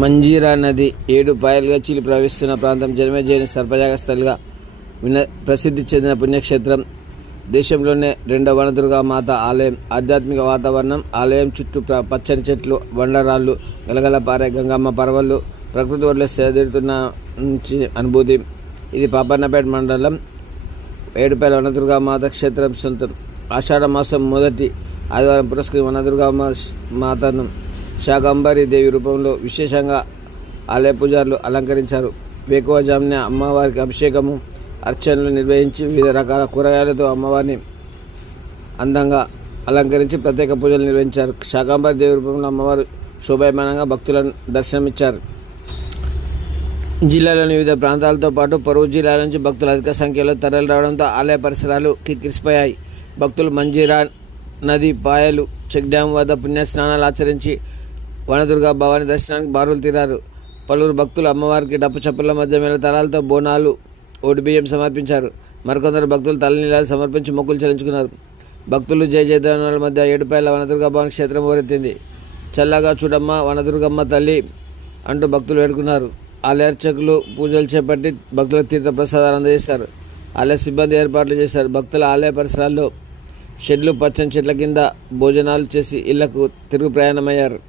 మంజీరా నది 7 పాయలుగా చీలి ప్రవహిస్తున్న ప్రాంతం జనమేజయుని సర్పయాగ స్థలిగా ప్రసిద్ధి చెందిన పుణ్యక్షేత్రం. దేశంలోనే రెండవ వనదుర్గా మాత ఆలయం. ఆధ్యాత్మిక వాతావరణం. ఆలయం చుట్టూ పచ్చని చెట్లు, బండరాళ్ళు, గలగల పారే గంగమ్మ పర్వళ్ళు, ప్రకృతి ఒడ్ల సేదీరుతున్న అనుభూతి. ఇది పాపన్నపేట మండలం ఏడుపాయల వనదుర్గా మాత క్షేత్రం సొంతం. ఆషాఢ మాసం మొదటి ఆదివారం పురస్కరించి వనదుర్గా మాతను శాకంబరి దేవి రూపంలో విశేషంగా ఆలయ పూజారులు అలంకరించారు. వేకువజామునే అమ్మవారికి అభిషేకము, అర్చనలు నిర్వహించి వివిధ రకాల కూరగాయలతో అమ్మవారిని అందంగా అలంకరించి ప్రత్యేక పూజలు నిర్వహించారు. శాకంబరి దేవి రూపంలో అమ్మవారు శోభాయమానంగా భక్తులను దర్శనమిచ్చారు. జిల్లాలోని వివిధ ప్రాంతాలతో పాటు పొరుగు జిల్లాల నుంచి భక్తులు అధిక సంఖ్యలో తరలి రావడంతో ఆలయ పరిసరాలు కిక్కిరిసిపోయాయి. భక్తులు మంజీరా నది పాయలు చెక్ డ్యాం వద్ద పుణ్యస్నానాలు ఆచరించి వనదుర్గా భవాని దర్శనానికి బారులు తీరారు. పలువురు భక్తులు అమ్మవారికి డప్పు చప్పుల మధ్య మేళతాళాలతో బోనాలు, ఓడిబియ్యం సమర్పించారు. మరికొందరు భక్తులు తలనీలాలు సమర్పించి మొక్కులు చెల్లించుకున్నారు. భక్తులు జయ జయధ్వానాల మధ్య ఏడుపాయల వనదుర్గా భవాని క్షేత్రం ఊరెత్తింది. చల్లగా చూడమ్మ వనదుర్గమ్మ తల్లి అంటూ భక్తులు వేడుకున్నారు. ఆలయ అర్చకులు పూజలు చేపట్టి భక్తులకు తీర్థ ప్రసాదాలు అందజేశారు. ఆలయ సిబ్బంది ఏర్పాట్లు చేశారు. భక్తుల ఆలయ పరిసరాల్లో షెడ్లు, పచ్చని చెట్ల కింద భోజనాలు చేసి ఇళ్లకు తిరుగు ప్రయాణమయ్యారు.